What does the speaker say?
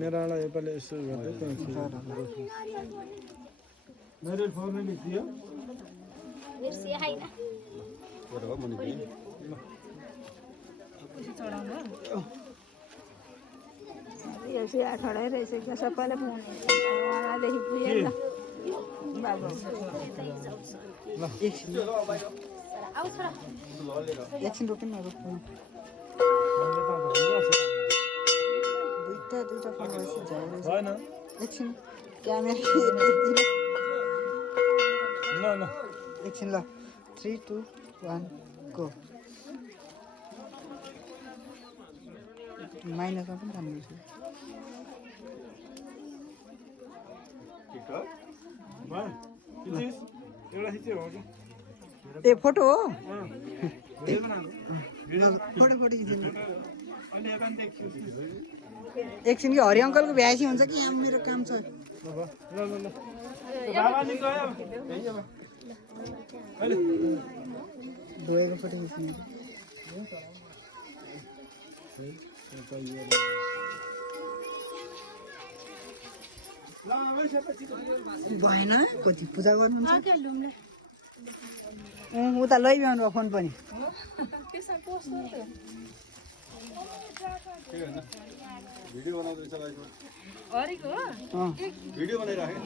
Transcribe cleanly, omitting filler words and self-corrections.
मेरालाई यसपालि यसो गर्दै मेरो फोन नि दियो बिर्सी हैन यो चाहिँ आठवटै रहेछ क्या सबैले फोन उहाँदेखि पुगेन बाबु एकछिन रोक्नु न रोक्नु दुईटा फोन होइन एकछिन क्यामेरा ल एकछिन ल 3 2 1 गो माइनसमा पनि जानुपर्छ ए फोटो हो फोटो खिच्नु एकछिन कि हरि अङ्कलको भ्यासी हुन्छ कि यहाँ मेरो काम छ धोएको फोटो खिच्नु भएन कति पूजा गर्नु उता लैभ्याउनु फोन पनि भिडियो बनाउँदैछ भिडियो बनाइराखे